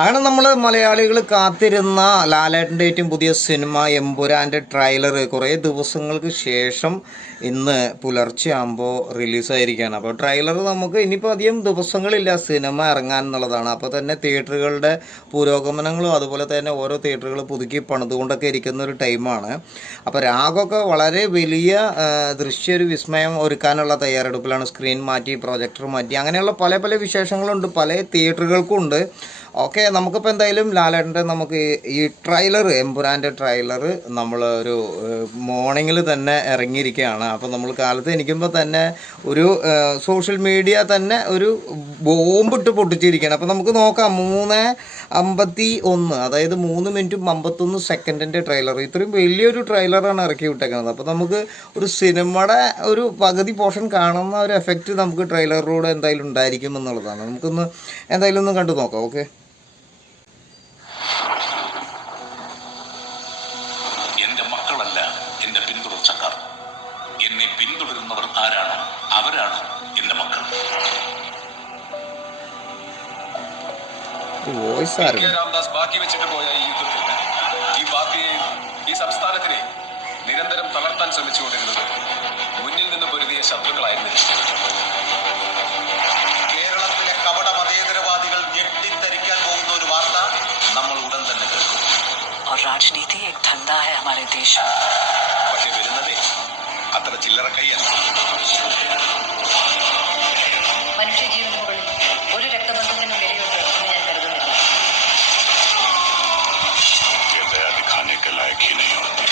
അങ്ങനെ നമ്മൾ മലയാളികൾ കാത്തിരുന്ന ലാലേട്ടൻ്റെ ഏറ്റവും പുതിയ സിനിമ എമ്പുരാൻ്റെ ട്രെയിലർ കുറേ ദിവസങ്ങൾക്ക് ശേഷം ഇന്ന് പുലർച്ചെ ആകുമ്പോൾ റിലീസായിരിക്കുകയാണ്. അപ്പോൾ ട്രെയിലർ നമുക്ക് ഇനിയിപ്പോൾ അധികം ദിവസങ്ങളില്ല സിനിമ ഇറങ്ങാൻ എന്നുള്ളതാണ്. അപ്പോൾ തന്നെ തിയേറ്ററുകളുടെ പുരോഗമനങ്ങളും അതുപോലെ തന്നെ ഓരോ തിയേറ്ററുകൾ പുതുക്കി പണിതുകൊണ്ടൊക്കെ ഇരിക്കുന്ന ഒരു ടൈമാണ്. അപ്പോൾ രാഗമൊക്കെ വളരെ വലിയ ഒരു വിസ്മയം ഒരുക്കാനുള്ള തയ്യാറെടുപ്പിലാണ്. സ്ക്രീൻ മാറ്റി, പ്രൊജക്ടർ മാറ്റി, അങ്ങനെയുള്ള പല പല വിശേഷങ്ങളുണ്ട്, പല തിയേറ്ററുകൾക്കും ഉണ്ട്. ഓക്കെ, നമുക്കിപ്പോൾ എന്തായാലും ലാലേട്ടൻ്റെ നമുക്ക് ഈ ട്രെയിലർ, എമ്പുരാൻ്റെ ട്രെയിലർ നമ്മൾ ഒരു മോർണിംഗിൽ തന്നെ ഇറങ്ങിയിരിക്കുകയാണ്. അപ്പോൾ നമ്മൾ കാലത്ത് എണീക്കുമ്പോൾ തന്നെ ഒരു സോഷ്യൽ മീഡിയ തന്നെ ഒരു ബോംബിട്ട് പൊട്ടിച്ചിരിക്കുകയാണ്. അപ്പോൾ നമുക്ക് നോക്കാം, 3:51, അതായത് 3 മിനിറ്റും 51 സെക്കൻഡിൻ്റെ ട്രെയിലർ. ഇത്രയും വലിയൊരു ട്രെയിലറാണ് ഇറക്കി വിട്ടേക്കുന്നത്. അപ്പോൾ നമുക്ക് ഒരു സിനിമയുടെ ഒരു പകുതി പോർഷൻ കാണുന്ന ഒരു എഫക്റ്റ് നമുക്ക് ട്രെയിലറിലൂടെ എന്തായാലും ഉണ്ടായിരിക്കും എന്നുള്ളതാണ്. നമുക്കൊന്ന് എന്തായാലും ഒന്ന് കണ്ടു നോക്കാം. ഓക്കെ, എന്റെ മക്കളല്ല എന്റെ പിന്തുടർച്ചക്കാർ. എന്നെ പിന്തുടരുന്നവർ ആരാണ്? അവരാണ് എന്റെ മക്കൾ. രാംദാസ് ബാക്കി വെച്ചിട്ട് പോയ ഈ യുദ്ധത്തിൽ ഈ പാർട്ടിയെയും ഈ സംസ്ഥാനത്തിനെ നിരന്തരം തളർത്താൻ ശ്രമിച്ചുകൊണ്ടിരുന്നത് മുന്നിൽ നിന്ന് പൊരുതിയ ശത്രുക്കളായിരുന്നില്ല. കേരളത്തിലെ കപട മതേതരവാദികൾ ഞെട്ടിത്തരിക്കാൻ പോകുന്ന ഒരു വാർത്ത നമ്മൾ ഉടൻ തന്നെ കേൾക്കും. രാജനീതി एक धंधा है हमारे देश में. പക്ഷെ വരുന്നതേ അത്ര ചില്ലറ കൈയല്ല. മനുഷ്യജീവന് മുകളിൽ ഒരു രക്തബന്ധത്തിനും വിലയുണ്ട് എന്ന് ഞാൻ കരുതുന്നില്ല. दिखाने के लायक ही नहीं होते.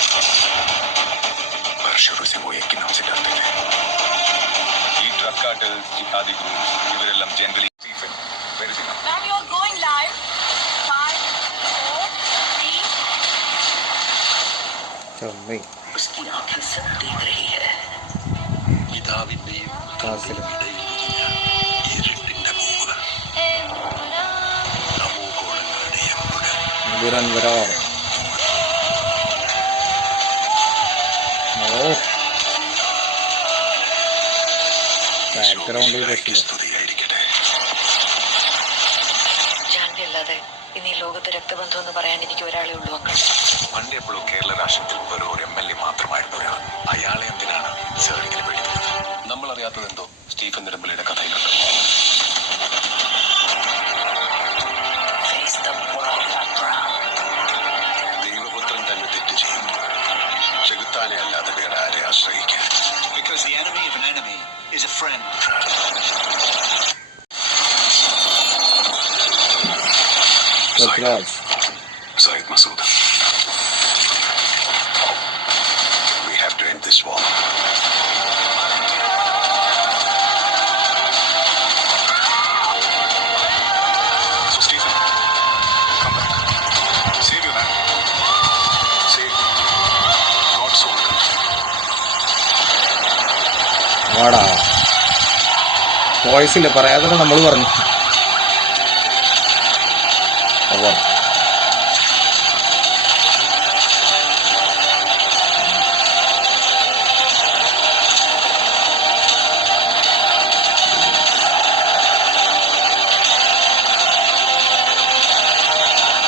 पर शुरू से वो एक ही नाम से डरते थे. ഈ ഡ്രഗ് കാർട്ടൽസ്, ജിഹാദി ഗ്രൂപ്പ്സ്, ഇവരെല്ലാം generally Ma'am, you are going live. 5, 4, 3. उसकी आंखें सब देख रही है. പിതാവിന്റെയും ഇരുട്ടിന്റെ മൂല നമോഗോളങ്ങളുടെ എമ്പുരാൻ. സ്തുതിയായിരിക്കട്ടെ. ജാൻവി അല്ലാതെ ഇനി ലോകത്ത് രക്തബന്ധം എന്ന് പറയാൻ എനിക്ക് ഒരാളെ ഉള്ളൂ അങ്കിൾ. പണ്ട് എപ്പോഴും കേരള രാഷ്ട്രത്തിൽ ഒരു MLA മാത്രമായിരുന്നു ഒരാൾ. അയാളെ എന്തിനാണ് സർ ഇങ്ങനെ പേടിക്കുന്നത്? നമ്മൾ അറിയാത്തത് എന്തോ സ്റ്റീഫൻ നെടുമ്പള്ളിയുടെ കഥയിലുണ്ട്. ദൈവപുത്രൻ തന്നെ തെറ്റ് ചെയ്യുന്നു. ചെകുത്താനെ അല്ലാതെ വേറെ ആരെ ആശ്രയിക്കാൻ? Because the enemy of an enemy is a friend. Said Masood. We have to end this war. So Stephen, come back. Save your man. Save God's soul. വാടാ, വോയിസില്ല, പറയാതെ നമ്മൾ പറഞ്ഞു. അപ്പോൾ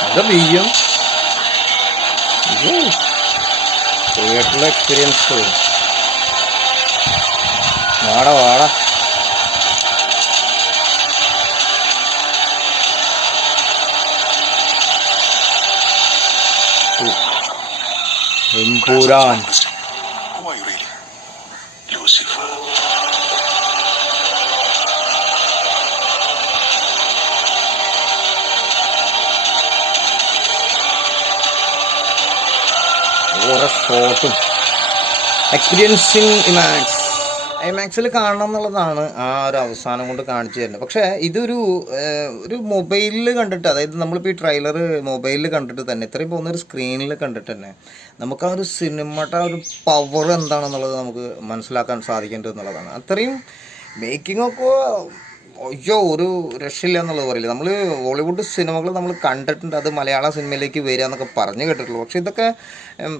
അത് ബിയ്യം തിയേറ്ററിലെ എക്സ്പീരിയൻസ്. വാടാ വാടാ, Empuraan. Who are you really? Lucifer. ഓരോ ഷോട്ടും experiencing ഐമാക്സിൽ കാണണം എന്നുള്ളതാണ് ആ ഒരു അവസാനം കൊണ്ട് കാണിച്ചു തരുന്നത്. പക്ഷേ ഇതൊരു മൊബൈലിൽ കണ്ടിട്ട്, അതായത് നമ്മളിപ്പോൾ ഈ ട്രെയിലർ മൊബൈലിൽ കണ്ടിട്ട് തന്നെ, ഇത്രയും പോകുന്നൊരു സ്ക്രീനിൽ കണ്ടിട്ട് തന്നെ നമുക്ക് ആ ഒരു സിനിമയുടെ ഒരു പവർ എന്താണെന്നുള്ളത് നമുക്ക് മനസ്സിലാക്കാൻ സാധിക്കേണ്ടത് എന്നുള്ളതാണ്. അത്രയും മേക്കിങ്ങൊക്കെ അയ്യോ ഒരു രക്ഷയില്ല എന്നുള്ളത് പറയില്ല. നമ്മൾ ഹോളിവുഡ് സിനിമകൾ നമ്മൾ കണ്ടിട്ടുണ്ട്, അത് മലയാള സിനിമയിലേക്ക് വരിക എന്നൊക്കെ പറഞ്ഞു കേട്ടിട്ടുള്ളൂ. പക്ഷേ ഇതൊക്കെ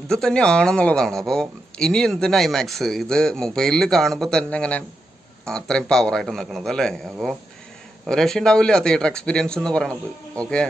ഇത് തന്നെയാണെന്നുള്ളതാണ്. അപ്പോൾ ഇനി എന്തിനാ ഐമാക്സ്, ഇത് മൊബൈലിൽ കാണുമ്പോൾ തന്നെ ഇങ്ങനെ അത്രയും പവറായിട്ട് നിൽക്കുന്നത് അല്ലേ. അപ്പോൾ രക്ഷ ഉണ്ടാവില്ല തിയേറ്റർ എക്സ്പീരിയൻസ് എന്ന് പറയണത്. ഓക്കെ.